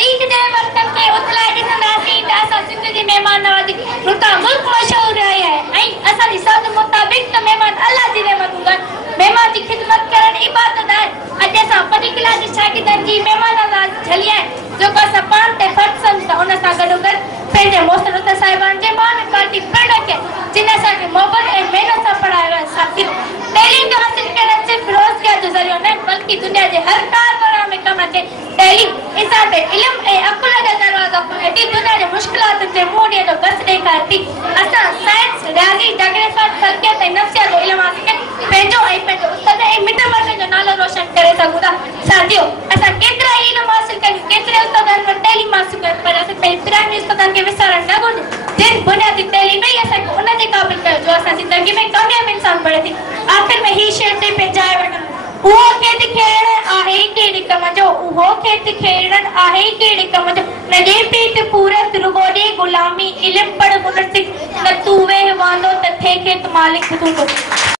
तारीख जे वक़्त के उतलाए ॾिसंदासीं त असां सिंध जी महिमान नवाज़ी रुता मुल्क मशहूर रही है ऐं असांजी सौद मुताबिक़ त महिमान अल्लाह जी रहमत हूंदा महिमान जी ख़िदमत करण इबादत आहे। अॼु असां 5 क्लास जे शागिर्दनि जी महिमान नवाज़ी झली आहे जेको असां पाण ते फ़र्ज़ सम्झूं था। उन सां गॾोगॾु पंहिंजे मोहसिन उस्ताद साहिबान जे मान पार्टी पिण रखे जिन असांखे मोहबत ऐं महिनत सां पढ़ायो आहे। साथियो, तइलीम जो हासिल करणु सिर्फ़ रोज़गार जो ज़रियो न बल्कि दुनिया जे हर कारबार में कमु अचे। तइलीम इंसान ते इल्म ऐं अक़ुल जा दरवाज़ा खोले थी, दुनिया जे मुश्किलातुनि ते मुंहुं ॾियण जो बस ॾेखारे थी। असां साइंस, रियाज़ी, जोग्राफ़ी, फ़ल्कियत ऐं नफ़्सियात जो इल्म हासिल करे पंहिंजो ऐं पंहिंजे उस्ताद ऐं मिट माइटनि जो नालो रोशन करे सघूं था। साथियो, असां केतिरा ई इल्म हासिल कयूं, केतिरे उस्तादनि वटि तइलीम हासिल कयूं, पर असां पंहिंजे पुराणे उस्तादनि खे विसारणु न घुरिजे जिन बुनियादी तइलीम ई असांखे उन जे क़ाबिल कयो जो असां ज़िंदगी में कामयाब इंसान बणे थी। आख़िर में ही शेर ते पंहिंजाए वठनि उहो खेत खेड़ण आहे कहिड़े कम जो, उहो खेत खेड़ण आहे कहिड़े कम जो, न ॾे पेट पूरत रुगो ॾे गुलामी इल्म पढ़ मुनसिक न तू वेह वांदो त थे खेत मालिक तूं